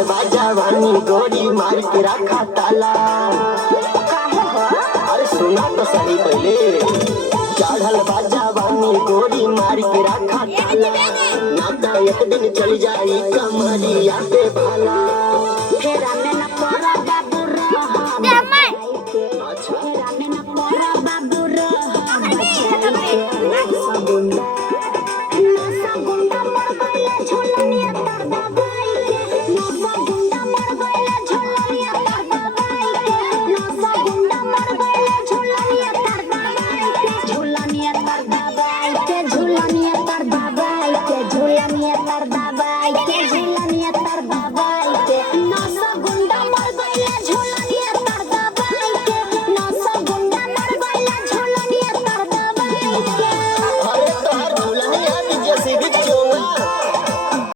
चढ़ल बाजावानी गोरी मार के रखा ताला। अरे सुना तो सही पहले, चढ़ल बाजावानी गोरी मार के रखा ताला, ना तो एक दिन चल जाई कमरिया पे भाला।